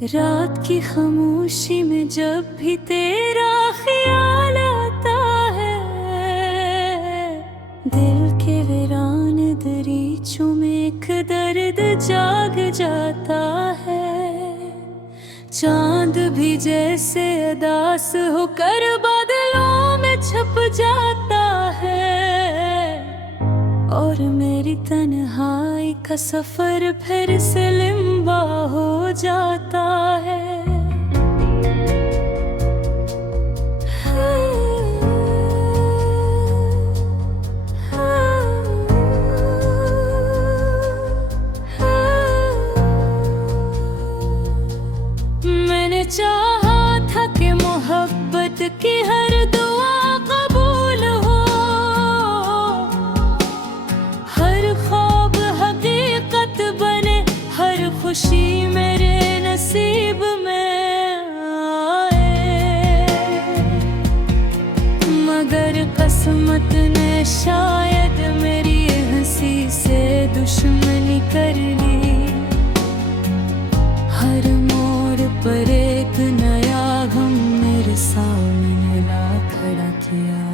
रात की खामोशी में जब भी तेरा ख्याल आता है, दिल के वीरान दरीचों में एक दर्द जाग जाता है। चांद भी जैसे अदास होकर बादलों में छप जाता है, और मेरी तन्हाई का सफर फिर से लंबा हो जाता है। मैंने चाहा था कि मोहब्बत की हर दुआ कबूल हो, हर ख्वाब हकीकत बने, हर खुशी मेरे नसीब में आए। मगर किस्मत ने शायद मेरी हंसी से दुश्मनी कर ली। हर मोड़ पर एक नया गम मेरे सामने ला खड़ा किया।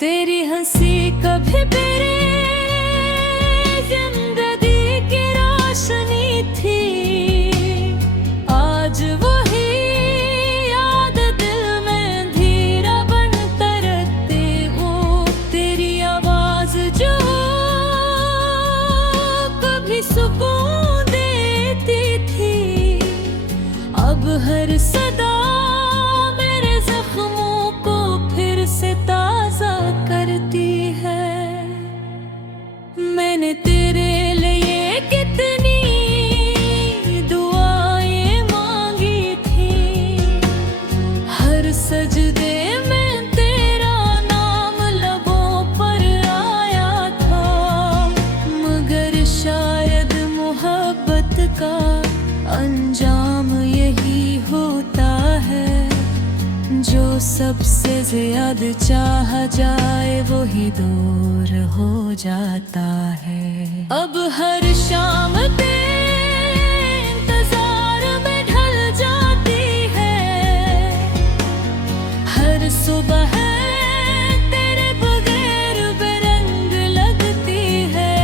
तेरी हंसी कभी मेरी जिंदगी की रोशनी थी, आज वही याद दिल में धीरा बन तरसती हूँ। तेरी आवाज जो कभी सुकून देती थी, अब हर सदा मेरे जख्मों को फिर से ताजा करती है। मैंने तेरे लिए कितनी दुआएं मांगी थी, हर सजदे में तेरा नाम लबों पर आया था। मगर शायद मोहब्बत का अंजाम यही होता है, जो सबसे ज्यादा चाहा जाए वही दूर हो जाता है। अब हर शाम तेरे इंतजार में ढल जाती है, हर सुबह तेरे बगैर बेरंग लगती है।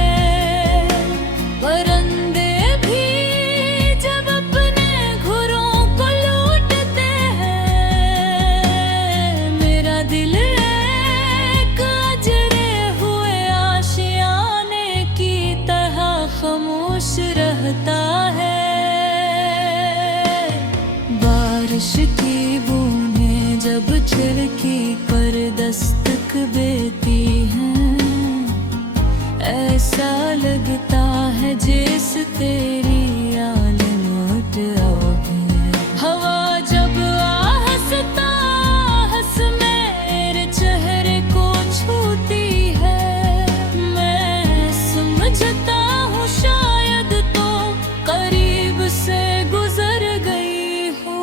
परिंदे भी जब अपने घरों को लूटते हैं, मेरा दिल एक अजरे हुए आशियाने की तरह खामोश रहता है। बारिश की बूंदें जब खिड़की पर दस्तक देती हैं, ऐसा लगता है जैसे तेरी आल लौट आओगे। हवा जब आहस्ता हंस मेरे चेहरे को छूती है, मैं समझता हूँ शायद तो करीब से गुजर गई हो।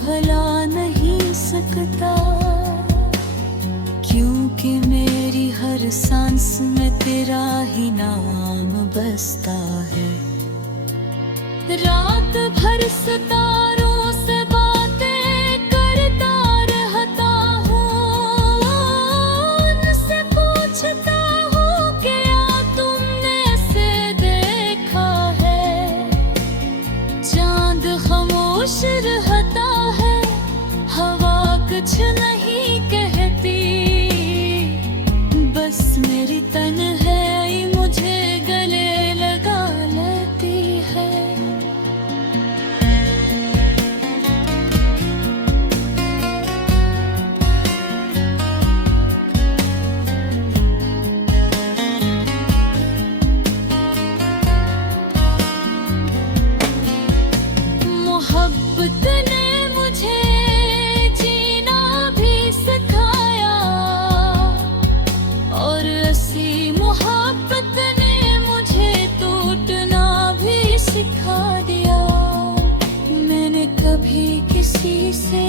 भुला नहीं सकता, क्योंकि मेरी हर सांस में तेरा ही नाम बसता है। रात भर सितारों से बातें करता रहता हूँ, उनसे पूछता हूँ कि क्या तुमने ऐसे देखा है। चांद खामोश रहता है, हवा कुछ नहीं कहती, बस मेरी तन्हाई मुझे गले लगा लेती है। मोहब्बत ने मुझे जीना भी सिखाया, और ऐसी मोहब्बत ने मुझे टूटना भी सिखा दिया। मैंने कभी किसी से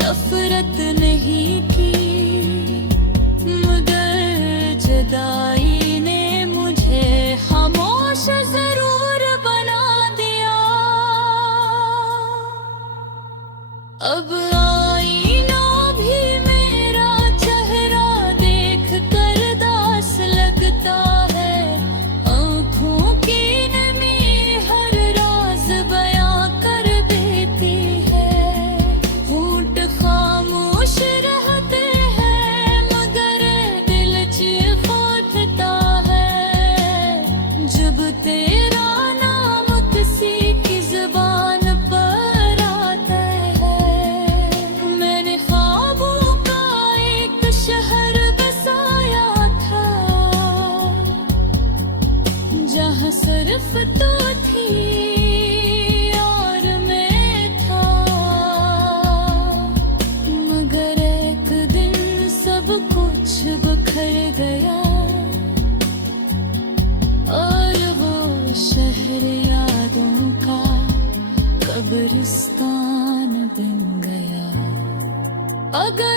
नफरत नहीं की, मगर जुदाई ने मुझे खामोश जरूर बना दिया। अब आईना भी मेरा चेहरा देख कर दास लगता है, आँखों की नमी हर राज बयां कर देती है। होंठ खामोश रहते हैं, मगर दिल चीख उठता है, जब तेरा नाम किसी की जुबान पर आता है। मैंने ख्वाबों का एक शहर बसाया था, जहाँ सिर्फ तू थी और मैं था, मगर एक दिन सब कुछ बिखर गया, और वो शहर यादों का कब्रिस्तान बन गया। अगर